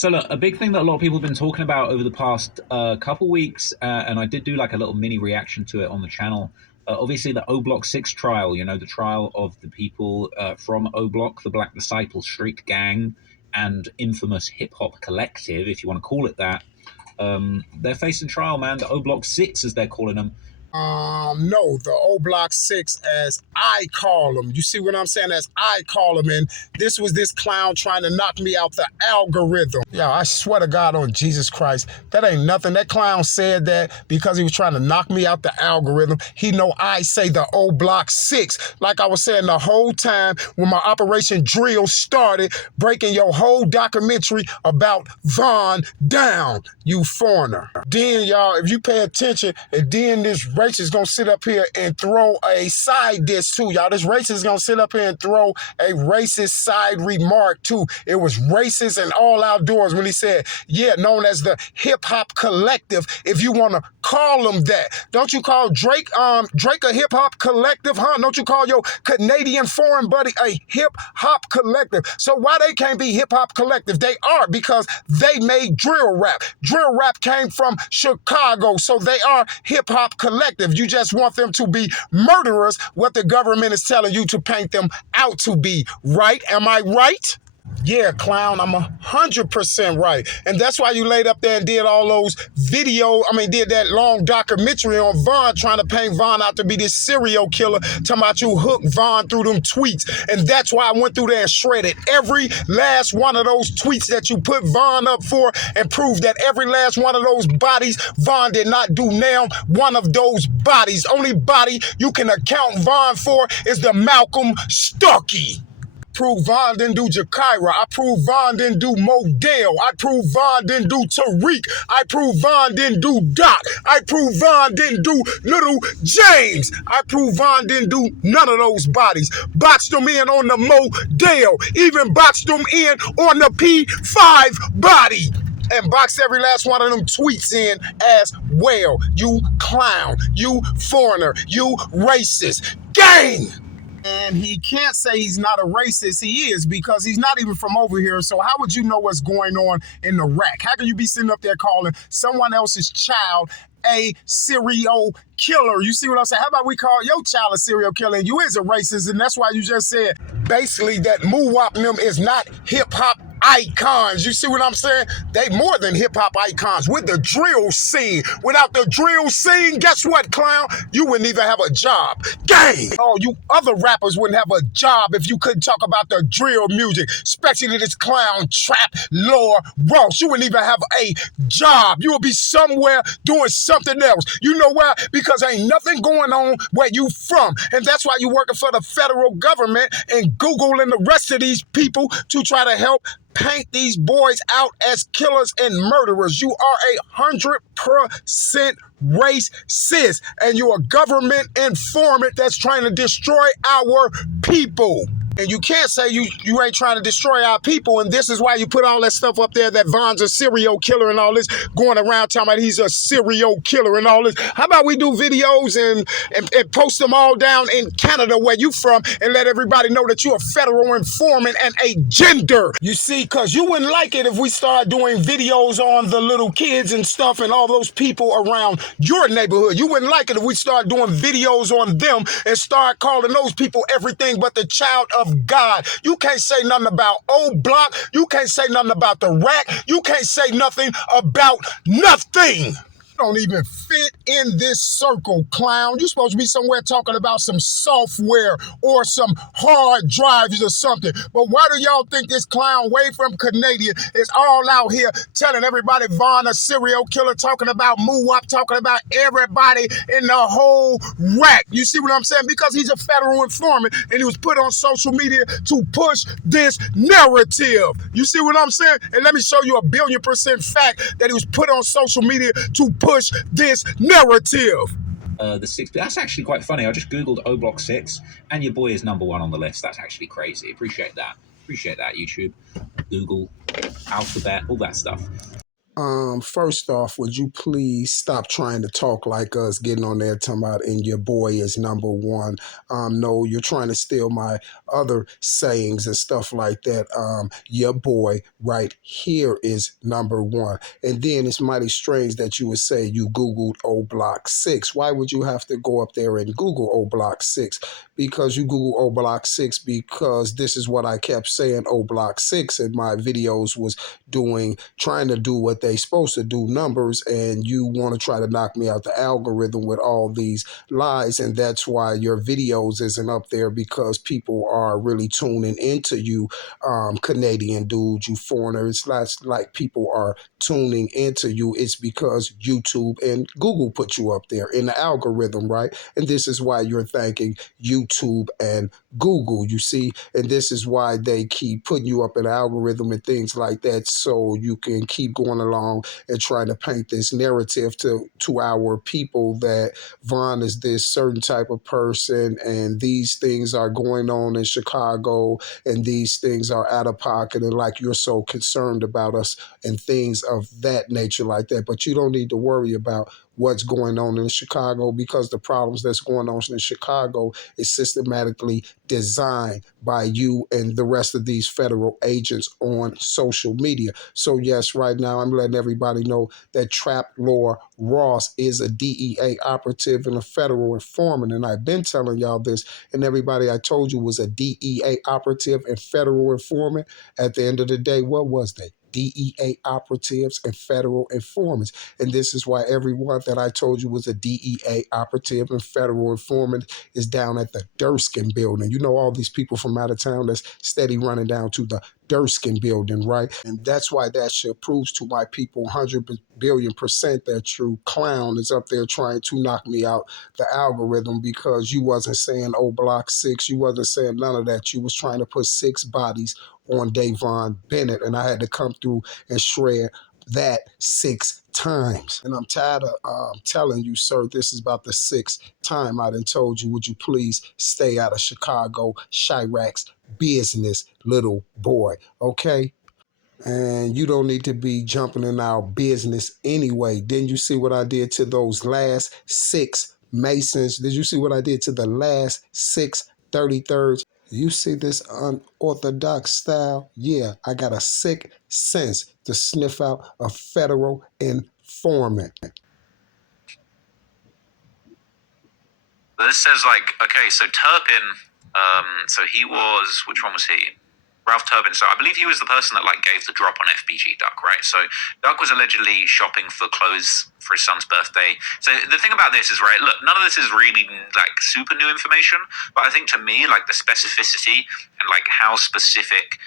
So look, a big thing that a lot of people have been talking about over the past couple weeks, and I did do like a little mini reaction to it on the channel. Obviously, the Oblock 6 trial, the trial of the people from Oblock, the Black Disciple Street Gang, and infamous hip hop collective, if you want to call it that. They're facing trial, man. The Oblock 6, as they're calling them. No, the Oblock 6, as I call them. You see what I'm saying? As I call them. And this was this clown trying to knock me out the algorithm. Yeah, I swear to God on Jesus Christ, that ain't nothing. That clown said that because he was trying to knock me out the algorithm. He know I say the Oblock 6. Like I was saying the whole time when my Operation Drill started, breaking your whole documentary about Von down, you foreigner. Then, y'all, if you pay attention, and then this racist gonna sit up here and throw a side diss too, y'all. This racist gonna sit up here and throw a racist side remark too. It was racist and all outdoors when he said, yeah, known as the hip hop collective, if you wanna call them that. Don't you call Drake a hip hop collective, huh? Don't you call your Canadian foreign buddy a hip hop collective? So why they can't be hip hop collective? They are, because they made drill rap. Drill rap came from Chicago, so they are hip hop collective. You just want them to be murderers, what the government is telling you to paint them out to be, right? Am I right? Yeah, clown, I'm 100% right. And that's why you laid up there and did all those did that long documentary on Von, trying to paint Von out to be this serial killer, talking about you hooked Von through them tweets. And that's why I went through there and shredded every last one of those tweets that you put Von up for and proved that every last one of those bodies Von did not do now. One of those bodies, only body you can account Von for is the Malcolm Stuckey. Prove Von didn't do Jakira. I prove Von didn't do Modell. I prove Von didn't do Tariq. I prove Von didn't do Doc. I prove Von didn't do Little James. I prove Von didn't do none of those bodies. Boxed them in on the Modell. Even boxed them in on the P5 body. And box every last one of them tweets in as well. You clown. You foreigner. You racist. Gang! And he can't say he's not a racist. He is, because he's not even from over here. So how would you know what's going on in the rack? How can you be sitting up there calling someone else's child a serial killer? You see what I'm saying? How about we call your child a serial killer? And you is a racist, and that's why you just said basically that Muwap them is not hip-hop icons. You see what I'm saying? They more than hip-hop icons with the drill scene. Without the drill scene, guess what, clown? You wouldn't even have a job. Gang! Oh, you other rappers wouldn't have a job if you couldn't talk about the drill music, especially this clown trap Lord Ross. You wouldn't even have a job. You would be somewhere doing something else. You know why? Because ain't nothing going on where you from. And that's why you working for the federal government and Google and the rest of these people to try to help paint these boys out as killers and murderers. You are 100% racist, and you're a government informant that's trying to destroy our people. And you can't say you ain't trying to destroy our people, and this is why you put all that stuff up there that Von's a serial killer and all this, going around talking about he's a serial killer and all this. How about we do videos and post them all down in Canada where you from, and let everybody know that you're a federal informant and a gender. You see, because you wouldn't like it if we start doing videos on the little kids and stuff and all those people around your neighborhood. You wouldn't like it if we start doing videos on them and start calling those people everything but the child of God. You can't say nothing about Oblock. You can't say nothing about the rack. You can't say nothing about nothing. Don't even fit in this circle, clown. You're supposed to be somewhere talking about some software or some hard drives or something. But why do y'all think this clown way from Canadian is all out here telling everybody Von a serial killer, talking about Muwap, talking about everybody in the whole rack? You see what I'm saying? Because he's a federal informant and he was put on social media to push this narrative. You see what I'm saying? And let me show you a 1,000,000% fact that he was put on social media to push this narrative. The 6, that's actually quite funny. I just Googled Oblock 6, and your boy is #1 on the list. That's actually crazy. Appreciate that. Appreciate that, YouTube, Google, Alphabet, all that stuff. First off, would you please stop trying to talk like us, getting on there talking about and your boy is number one? No, you're trying to steal my other sayings and stuff like that. Your boy right here is number one. And then it's mighty strange that you would say you Googled Oblock 6. Why would you have to go up there and Google Oblock 6? Because you Google Oblock 6 because this is what I kept saying Oblock 6 in my videos was doing, trying to do what they supposed to do, numbers, and you want to try to knock me out the algorithm with all these lies, and that's why your videos isn't up there, because people are really tuning into you, Canadian dudes, you foreigners. That's like people are tuning into you. It's because YouTube and Google put you up there in the algorithm, right? And this is why you're thanking YouTube and Google, you see, and this is why they keep putting you up in the algorithm and things like that, so you can keep going along and trying to paint this narrative to our people that Vaughn is this certain type of person, and these things are going on in Chicago, and these things are out of pocket, and like you're so concerned about us and things of that nature like that. But you don't need to worry about what's going on in Chicago, because the problems that's going on in Chicago is systematically designed by you and the rest of these federal agents on social media. So yes, right now I'm letting everybody know that Trap Lore Ross is a DEA operative and a federal informant, and I've been telling y'all this, and everybody I told you was a DEA operative and federal informant. At the end of the day, what was they? DEA operatives and federal informants. And this is why everyone that I told you was a DEA operative and federal informant is down at the Durskin building. You know, all these people from out of town that's steady running down to the Durskin building, right? And that's why that shit proves to my people 100 billion percent that you clown is up there trying to knock me out the algorithm, because you wasn't saying Block 6, you wasn't saying none of that. You was trying to put 6 bodies on Davon Bennett, and I had to come through and shred that 6 times. And I'm tired of telling you, sir, this is about the 6th time I done told you, would you please stay out of Chicago, Chirac's business, little boy, okay? And you don't need to be jumping in our business anyway. Didn't you see what I did to those last 6 Masons? Did you see what I did to the last 6 33rds? You see this unorthodox style? Yeah, I got a sick sense to sniff out a federal informant. This says like, okay, so Turpin, so he was, which one was he? Ralph Turbin. So I believe he was the person that like gave the drop on FBG Duck, right? So Duck was allegedly shopping for clothes for his son's birthday. So the thing about this is, right, look, none of this is really like super new information, but I think to me, like the specificity and like how specific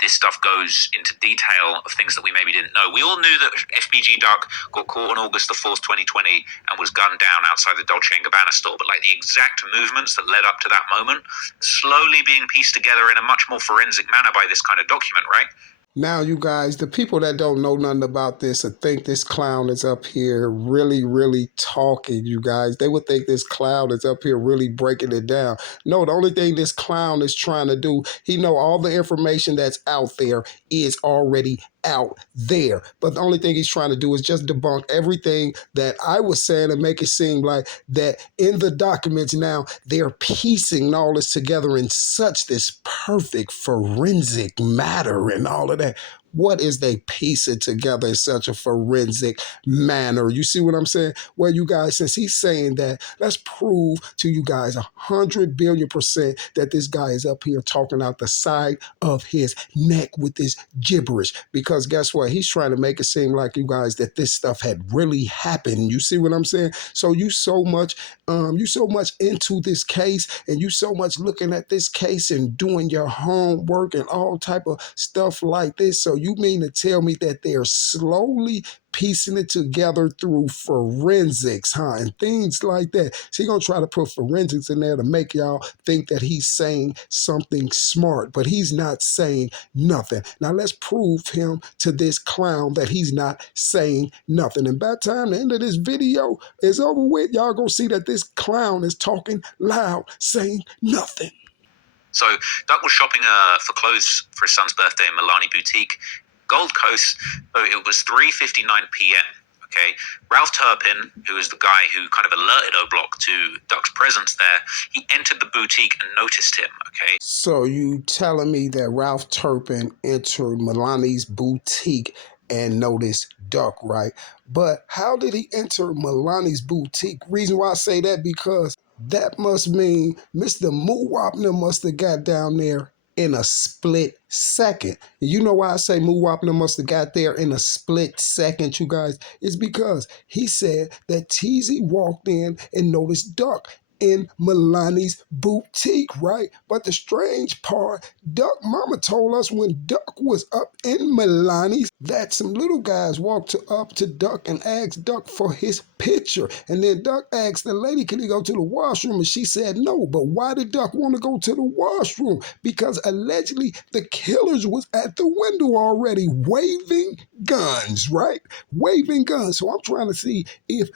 this stuff goes into detail of things that we maybe didn't know. We all knew that FBG Duck got caught on August the 4th, 2020 and was gunned down outside the Dolce & Gabbana store, but like the exact movements that led up to that moment slowly being pieced together in a much more forensic manner by this kind of document, right? Now, you guys, the people that don't know nothing about this or think this clown is up here really, really talking, you guys, they would think this clown is up here really breaking it down. No, the only thing this clown is trying to do, he know all the information that's out there is already out there. But the only thing he's trying to do is just debunk everything that I was saying and make it seem like that in the documents now, they're piecing all this together in such this perfect forensic matter and all of that. What is they piecing together in such a forensic manner? You see what I'm saying? Well, you guys, since he's saying that, let's prove to you guys 100 billion percent that this guy is up here talking out the side of his neck with this gibberish. Because guess what? He's trying to make it seem like, you guys, that this stuff had really happened. You see what I'm saying? So you so much into this case, and you so much looking at this case and doing your homework and all type of stuff like this. So you mean to tell me that they're slowly piecing it together through forensics, huh? And things like that. So he's gonna try to put forensics in there to make y'all think that he's saying something smart, but he's not saying nothing. Now let's prove him to this clown that he's not saying nothing. And by the time the end of this video is over with, y'all gonna see that this clown is talking loud, saying nothing. So Duck was shopping for clothes for his son's birthday in Milani Boutique, Gold Coast. So it was 3:59 p.m. Okay, Ralph Turpin, who is the guy who kind of alerted Oblock to Duck's presence there, he entered the boutique and noticed him. Okay, So you telling me that Ralph Turpin entered Milani's boutique and noticed Duck, right? But how did he enter Milani's boutique? Reason why I say that, because that must mean Mr. Muwapner must have got down there in a split second. You know why I say Muwapner must have got there in a split second, you guys? It's because he said that Teezy walked in and noticed Duck in Milani's boutique, right? But the strange part, Duck Mama told us when Duck was up in Milani's that some little guys walked up to Duck and asked Duck for his picture. And then Duck asked the lady, can he go to the washroom? And she said no. But why did Duck want to go to the washroom? Because allegedly the killers was at the window already waving guns, right? Waving guns. So I'm trying to see if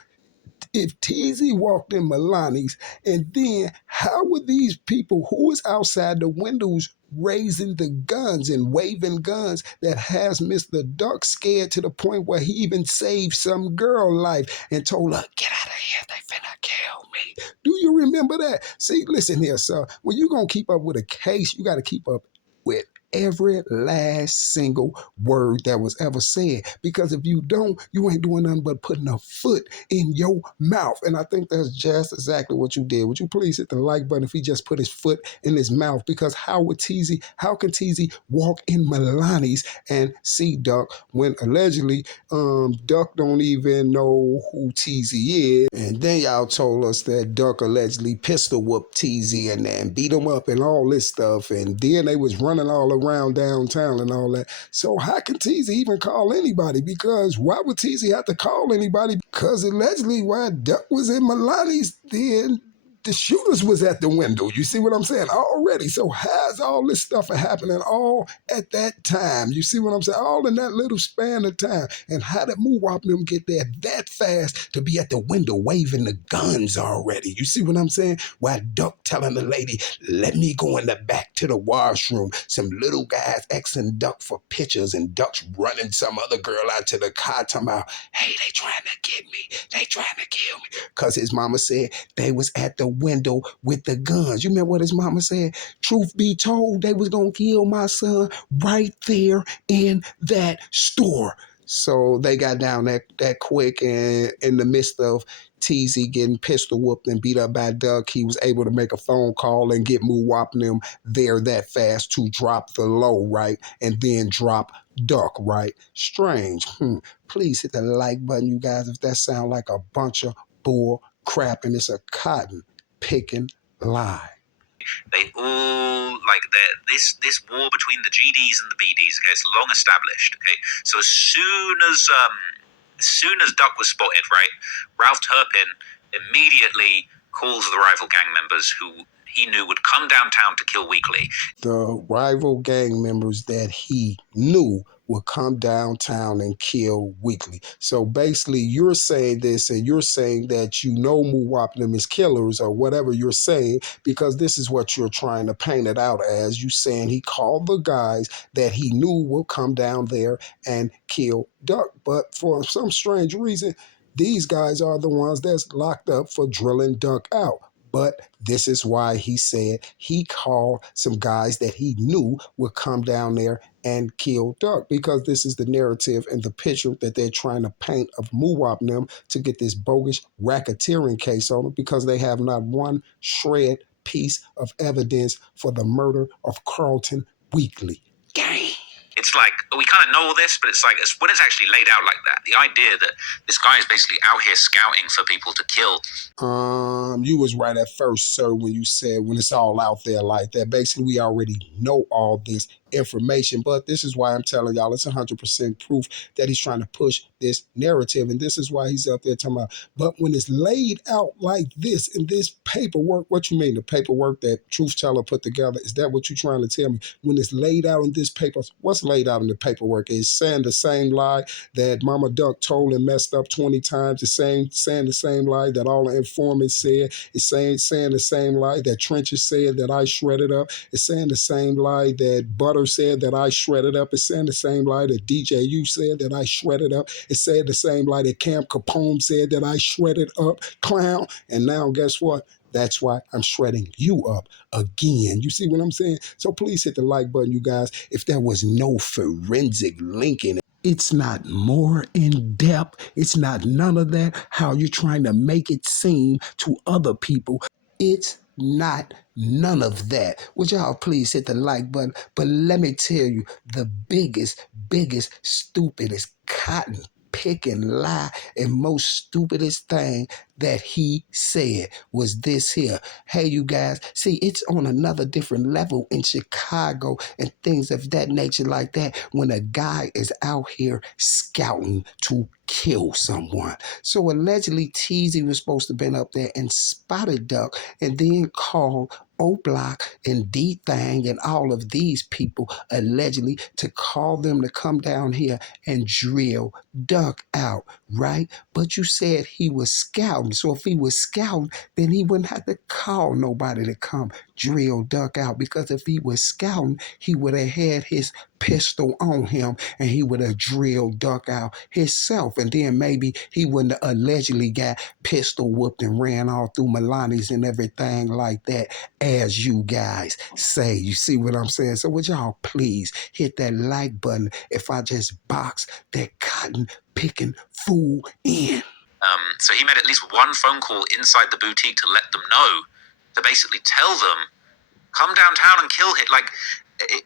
Teezy walked in Milani's, and then how would these people who is outside the windows raising the guns and waving guns that has Mr. Duck scared to the point where he even saved some girl life and told her, get out of here, they finna kill me. Do you remember that? See, listen here, sir. When you gonna keep up with a case, you gotta keep up with every last single word that was ever said. Because if you don't, you ain't doing nothing but putting a foot in your mouth. And I think that's just exactly what you did. Would you please hit the like button if he just put his foot in his mouth? Because how can Teezy walk in Milani's and see Duck when allegedly Duck don't even know who Teezy is? And then y'all told us that Duck allegedly pistol whooped Teezy and beat him up and all this stuff. And then they was running all around downtown and all that. So how can Teezy even call anybody? Because why would Teezy have to call anybody? Because allegedly while Duck was in Milani's, then the shooters was at the window. You see what I'm saying? Already. So how's all this stuff happening all at that time? You see what I'm saying? All in that little span of time. And how did Muwap them get there that fast to be at the window waving the guns already? You see what I'm saying? While Duck telling the lady, let me go in the back to the washroom. Some little guys asking Duck for pictures, and Duck's running some other girl out to the car talking about, hey, they trying to get me. They trying to kill me. Because his mama said they was at the window with the guns. You remember what his mama said? Truth be told, they was going to kill my son right there in that store. So they got down that quick, and in the midst of Teezy getting pistol whooped and beat up by Duck, he was able to make a phone call and get Muwap them there that fast to drop the low, right? And then drop Duck, right? Strange. Please hit the like button, you guys, if that sound like a bunch of bull crap and it's a cotton picking lie. they all like this war between the GDs and the BDs. Okay, it's long established. Okay, so as soon as Duck was spotted, right, Ralph Turpin immediately calls the rival gang members who he knew would come downtown to kill Weekly. The rival gang members that he knew would come downtown and kill Weekly. So basically, you're saying this, and you're saying that you know Muwapnim is killers or whatever you're saying, because this is what you're trying to paint it out as. You saying he called the guys that he knew will come down there and kill Duck. But for some strange reason, these guys are the ones that's locked up for drilling Duck out. But this is why he said he called some guys that he knew would come down there and kill Duck, because this is the narrative and the picture that they're trying to paint of Muwap them to get this bogus racketeering case on them, because they have not one shred piece of evidence for the murder of Carlton Weekly. Gang. It's like we kind of know all this, but it's like when it's actually laid out like that, the idea that this guy is basically out here scouting for people to kill. You was right at first, sir, when you said when it's all out there like that. Basically, we already know all this information, but this is why I'm telling y'all it's 100% proof that he's trying to push this narrative, and this is why he's up there talking about. But when it's laid out like this in this paperwork, what you mean the paperwork that Truth Teller put together? Is that what you're trying to tell me? When it's laid out in this paper, what's laid out in the paperwork? Is saying the same lie that Mama Duck told and messed up 20 times, saying the same lie that all the informants said. It's saying the same lie that Trenches said that I shredded up. It's saying the same lie that Butter Butter said that I shredded up. It's saying the same lie that DJU said that I shredded up. It said the same lie that Cam Capone said that I shredded up, clown. And now guess what? That's why I'm shredding you up again. You see what I'm saying? So please hit the like button, you guys. If there was no forensic link in it, it's not more in depth. It's not none of that. How you're trying to make it seem to other people. It's not none of that. Would y'all please hit the like button? But let me tell you, the biggest, stupidest cotton picking lie and most stupidest thing that he said was this here. Hey, you guys, see, it's on another different level in Chicago and things of that nature like that when a guy is out here scouting to kill someone. So allegedly, Teezy was supposed to have been up there and spotted Duck and then called Oblock and D-Thang and all of these people allegedly to call them to come down here and drill Duck out, right? But you said he was scouting. So if he was scouting, then he wouldn't have to call nobody to come drill Duck out, because if he was scouting, he would have had his pistol on him and he would have drilled Duck out himself. And then maybe he wouldn't have allegedly got pistol whooped and ran all through Milani's and everything like that, as you guys say. You see what I'm saying? So would y'all please hit that like button if I just box that cotton picking fool in? So he made at least one phone call inside the boutique to let them know, to basically tell them, come downtown and kill him. Like, it's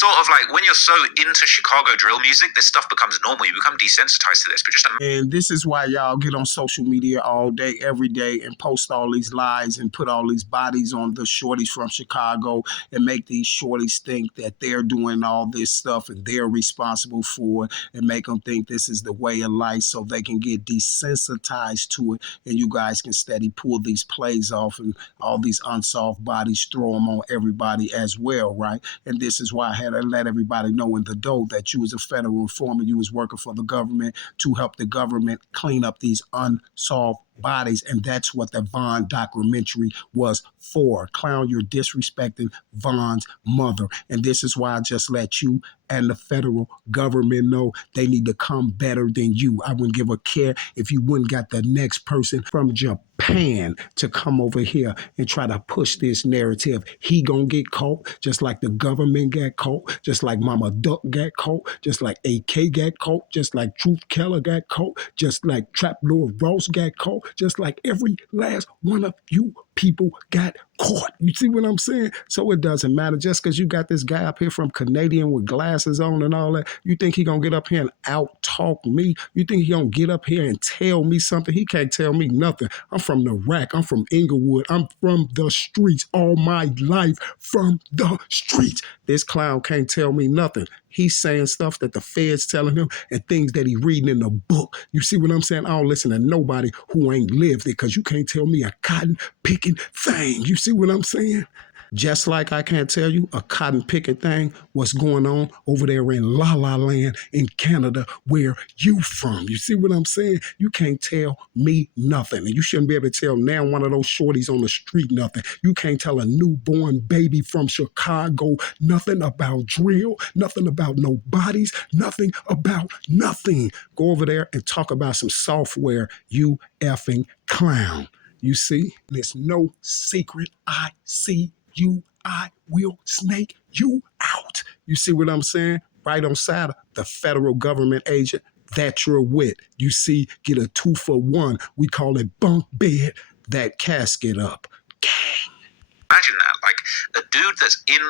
sort of like when you're so into Chicago drill music, this stuff becomes normal. You become desensitized to this. But and this is why y'all get on social media all day, every day, and post all these lies and put all these bodies on the shorties from Chicago and make these shorties think that they're doing all this stuff and they're responsible for it, and make them think this is the way of life so they can get desensitized to it, and you guys can steady pull these plays off and all these unsolved bodies, throw them on everybody as well, right? And this is why I had to let everybody know in the dough that you was a federal informant, you was working for the government to help the government clean up these unsolved bodies. And that's what the Vaughn documentary was for. Clown, you're disrespecting Vaughn's mother. And this is why I just let you and the federal government know they need to come better than you. I wouldn't give a care if you wouldn't got the next person from Japan to come over here and try to push this narrative. He gonna get caught just like the government got caught, just like Mama Duck got caught, just like AK got caught, just like Truth Keller got caught, just like Trap Lord Ross got caught, just like every last one of you people got caught. You see what I'm saying? So it doesn't matter. Just because you got this guy up here from Canadian with glasses on and all that, you think he gonna get up here and out-talk me? You think he gonna get up here and tell me something? He can't tell me nothing. I'm from the rack. I'm from Inglewood. I'm from the streets all my life, from the streets. This clown can't tell me nothing. He's saying stuff that the Fed's telling him and things that he reading in the book. You see what I'm saying? I don't listen to nobody who ain't lived it, because you can't tell me a cotton picking thing. You see what I'm saying? Just like I can't tell you a cotton picking thing, what's going on over there in La La Land in Canada, where you from. You see what I'm saying? You can't tell me nothing. And you shouldn't be able to tell now one of those shorties on the street nothing. You can't tell a newborn baby from Chicago nothing about drill, nothing about no bodies, nothing about nothing. Go over there and talk about some software, you effing clown. You see, there's no secret. I see you. I will snake you out. You see what I'm saying? Right on side of the federal government agent that you're with. You see, get a 2-for-1. We call it bunk bed that casket up. Imagine that, like a dude that's in,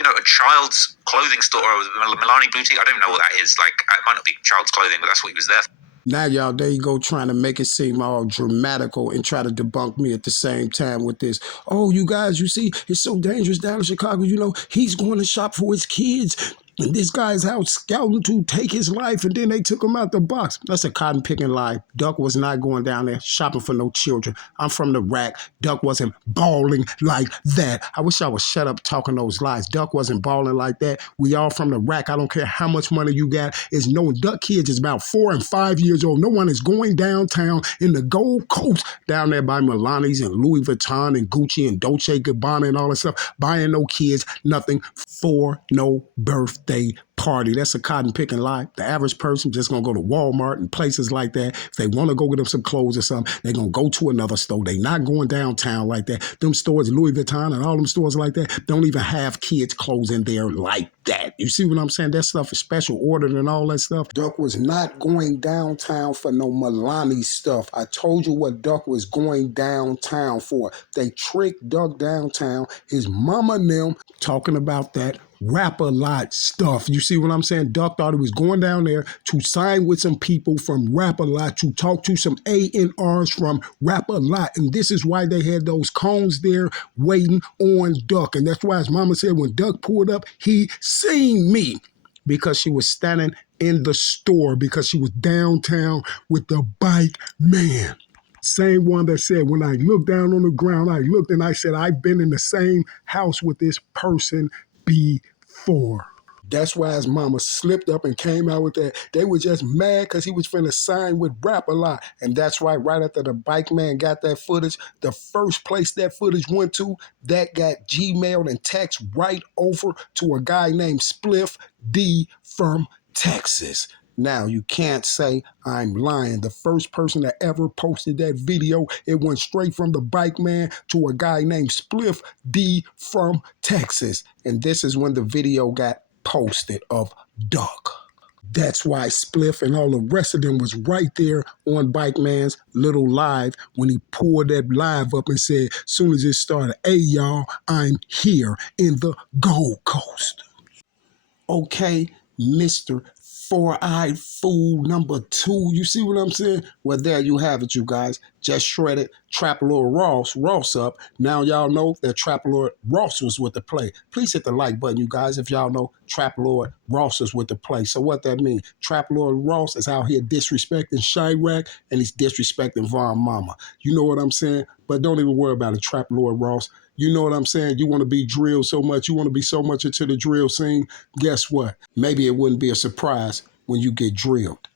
a child's clothing store or a Milani boutique. I don't know what that is. Like, it might not be child's clothing, but that's what he was there for. Now, y'all, there you go, trying to make it seem all dramatical and try to debunk me at the same time with this. Oh, you guys, you see, it's so dangerous down in Chicago. He's going to shop for his kids. And this guy's out scouting to take his life, and then they took him out the box. That's a cotton picking lie. Duck was not going down there shopping for no children. I'm from the rack. Duck wasn't balling like that. I wish I would shut up talking those lies. Duck wasn't balling like that. We all from the rack. I don't care how much money you got. It's no Duck kids is about 4 and 5 years old. No one is going downtown in the Gold Coast, down there by Milani's and Louis Vuitton and Gucci and Dolce Gabbana and all that stuff, buying no kids, nothing for no birthday party. That's a cotton picking lie. The average person just gonna go to Walmart and places like that. If they want to go get them some clothes or something, they're gonna go to another store. They not going downtown like that. Them stores, Louis Vuitton and all them stores like that, don't even have kids' clothes in there like that. You see what I'm saying? That stuff is special ordered and all that stuff. Duck was not going downtown for no Milani stuff. I told you what Duck was going downtown for. They tricked Duck downtown. His mama and them talking about that Rap-A-Lot stuff. You see what I'm saying? Duck thought he was going down there to sign with some people from Rap-A-Lot, to talk to some A&Rs from Rap-A-Lot. And this is why they had those cones there waiting on Duck. And that's why his mama said when Duck pulled up, he seen me. Because she was standing in the store, because she was downtown with the bike man. Same one that said, when I looked down on the ground, I looked and I said, I've been in the same house with this person before. That's why his mama slipped up and came out with that. They were just mad because he was finna sign with Rap-A-Lot. And that's why right after the bike man got that footage, the first place that footage went to, that got Gmailed and text right over to a guy named Spliff D from Texas. Now, you can't say I'm lying. The first person that ever posted that video, it went straight from the bike man to a guy named Spliff D from Texas. And this is when the video got posted of Duck. That's why Spliff and all the rest of them was right there on Bike Man's little live when he pulled that live up and said, soon as it started, hey y'all, I'm here in the Gold Coast. Okay, Mr. Four-eyed fool number 2. You see what I'm saying? Well, there you have it, you guys. Just shredded Trap Lord Ross up. Now y'all know that Trap Lord Ross was with the play. Please hit the like button, you guys, if y'all know Trap Lord Ross is with the play. So what that means? Trap Lord Ross is out here disrespecting Chirac and he's disrespecting Von Mama. You know what I'm saying? But don't even worry about it, Trap Lord Ross. You know what I'm saying? You want to be drilled so much. You want to be so much into the drill scene. Guess what? Maybe it wouldn't be a surprise when you get drilled.